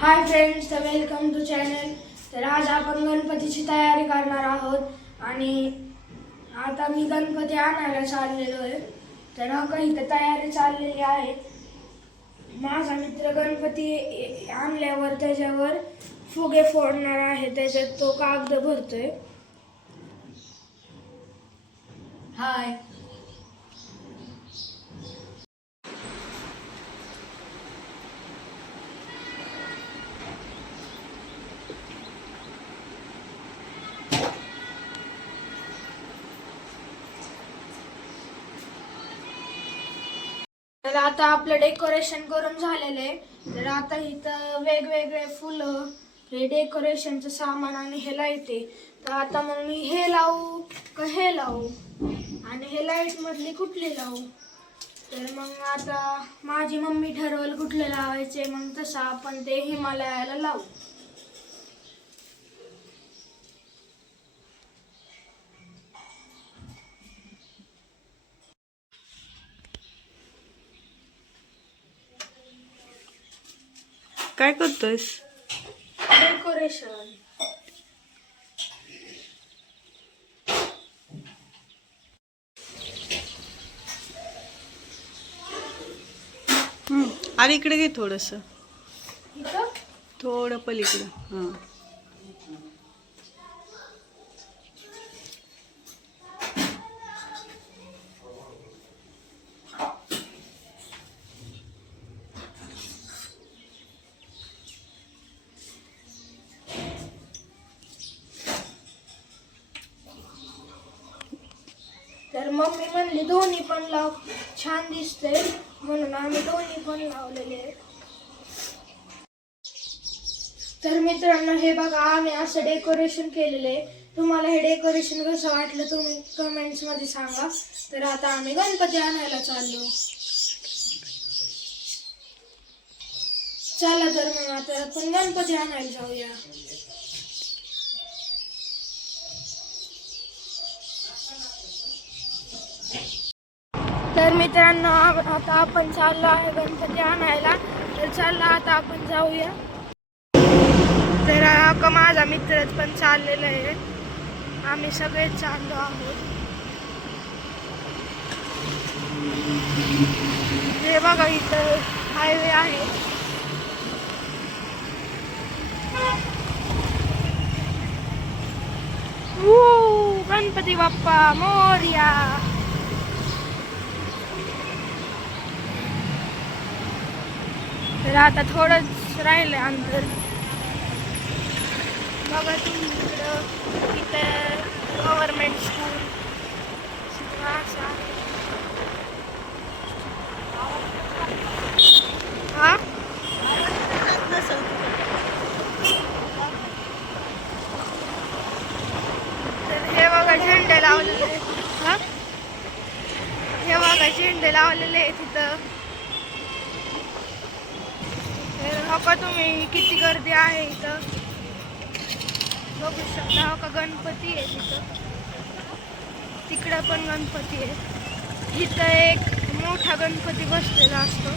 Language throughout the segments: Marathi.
हाय फ्रेंड्स तर वेलकम टू चॅनल तर आज आपण गणपतीची तयारी करणार आहोत. आणि आता मी गणपती आणायला चाललेलो आहे. तर हा काही इथं तयारी चाललेली आहे. माझा मित्र गणपती आणल्यावर त्याच्यावर फुगे फोडणार आहे. त्याच्यात तो कागद भरतोय. हाय तर आता आपलं डेकोरेशन करून झालेलं आहे. तर आता इथं वेगवेगळे फुलं हे डेकोरेशनचं सामान आणि हे लाइट तर आता मग मी हे लावू का हे लावू? आणि हे लाइट मधली कुठली लावू? तर मग आता माझी मम्मी ठरवल कुठले लावायचे मग तसं आपण ते हिमालयाला लावू. काय करतोयस? डेकोरेशन. अरे इकडे घे थोडस. थोडं पलीकडं. हां. तर मम्मी म्हणली दोन्ही पण लाव. छान दिसते म्हणून आम्ही दोन्ही पण लावलेले आहेत. तर मित्रांनो हे बघा आम्ही असं डेकोरेशन केलेलं आहे. तुम्हाला हे डेकोरेशन कसं वाटलं तुम्ही कमेंट्समध्ये सांगा. तर आता आम्ही गणपती आणायला चाललो. चला तर मग आता आपण गणपती आणायला जाऊया. तर मित्रांनो आता आपण चाललो आहे गणपती आणायला. तर चला आता आपण जाऊया. तर का माझा मित्रच पण चाललेला आहे. आम्ही सगळेच चाललो आहोत. हे बघा इथं हायवे आहे. गणपती बाप्पा मोर्या. तर आता थोडंच राहिलं अंतर. बघा तुम्ही इकडं इथं गव्हर्मेंट स्कूल हा? तर हे बघा झेंडे लावलेले. हां? हे बघा झेंडे लावलेले आहे तिथं तर हो का तुम्ही किती गर्दी आहे इथं. बघू शकता हो का गणपती आहे तिथं. तिकडं पण गणपती आहे. इथं एक मोठा गणपती बसलेला असतो.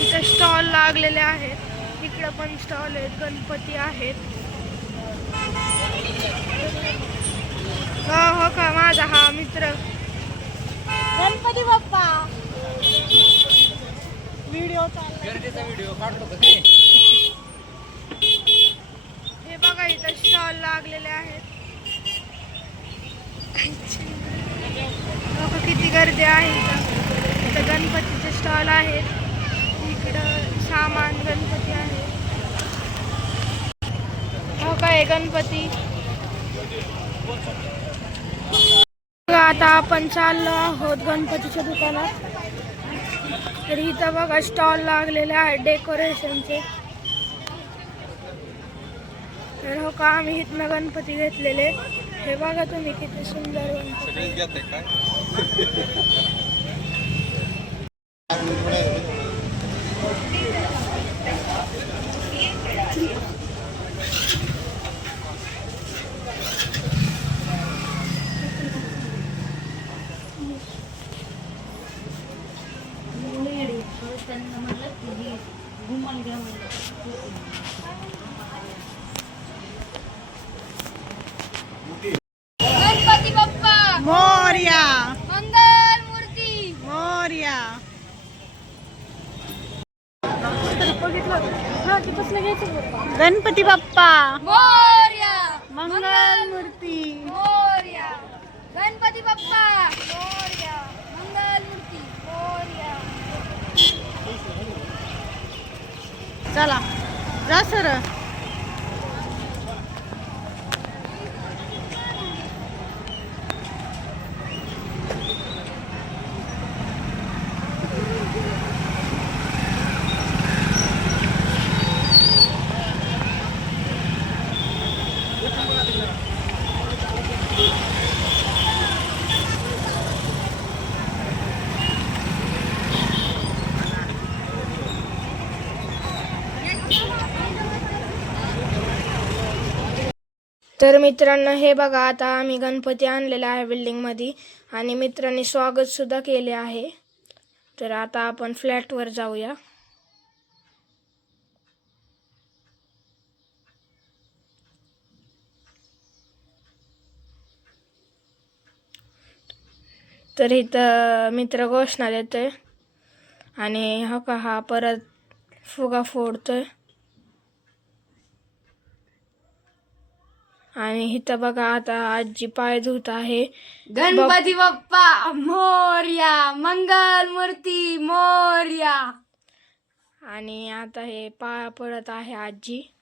इथं स्टॉल लागलेले आहेत. इकडं पण स्टॉल आहेत गणपती आहेत. हो हो का माझा हा मित्र गणपती बाप्पा. व्हिडिओ हे बघा इथं स्टॉल लागलेले आहेत. बघा किती गर्दी आहे इथं. गणपतीचे स्टॉल आहेत. इकडं सामान गणपती आहे. हो काय गणपती? आता आपण चाललो आहोत गणपतीच्या दुकानात. तर इथं बघा स्टॉल लागलेले आहे डेकोरेशनचे तर हो का आम्ही इथनं गणपती घेतलेले. हे बघा तुम्ही किती सुंदर गणपती त्यांना म्हणलं तुझी घुमल घ्या म्हणलं गणपती बाप्पा मोर्या मंगल मूर्ती मोर्या गणपती बाप्पा. मोर्या. मंगल मूर्ती. मोर्या. गणपती बाप्पा. मोर्या. मंगल मूर्ती. मोर्या. चला. जा सर तर मित्रांनो हे बघा आता आम्ही गणपती आणलेला आहे बिल्डिंगमध्ये आणि मित्रांनी स्वागत सुद्धा केले आहे. तर आता आपण फ्लॅटवर जाऊया. तर इथं मित्र घोषणा देतोय आणि हा का हा परत फुगा फोडतोय. आणि इथं बघा आता आजी पाय धुत आहे. गणपती बाप्पा मोर्या मंगल मूर्ती मोर्या. आणि आता हे पाया पडत आहे आजी.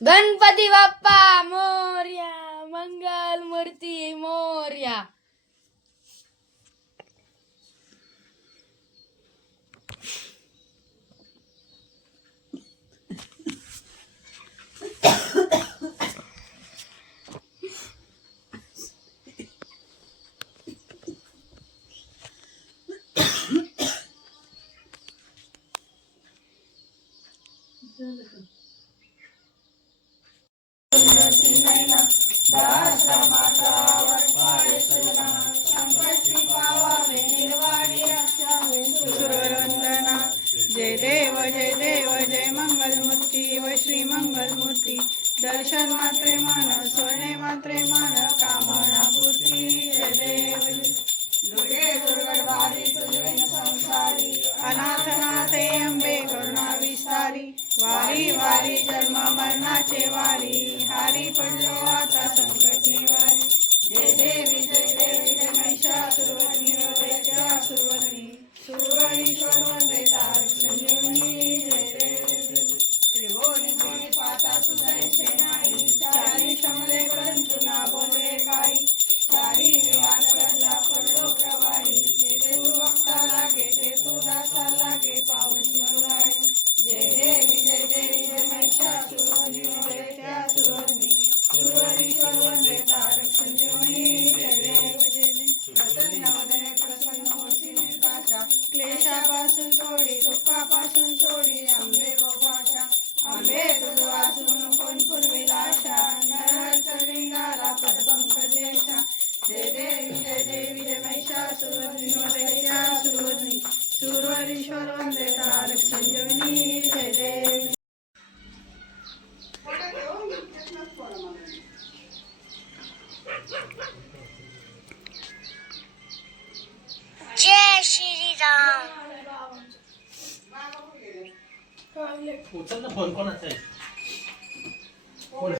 गणपती बाप्पा मोर्या मंगल मूर्ती मोर्या सुरवंदना जय देव जय देव जय मंगलमूर्ती व श्री मंगलमूर्ती दर्शन मात्रे मन सोने मात्रे मन कामना पूर्ती जय देव। दुर्गे संसारी अनाथ अंबे करुणा विस्तारी वारी वारी जन्म मरणाचे वारी हारी पडलो आता क्लेशापासून सोडी दुःखापासून सोडी आंबे व भाषा आंबे श्रीराम उचल ना फोन कोणाचा आहे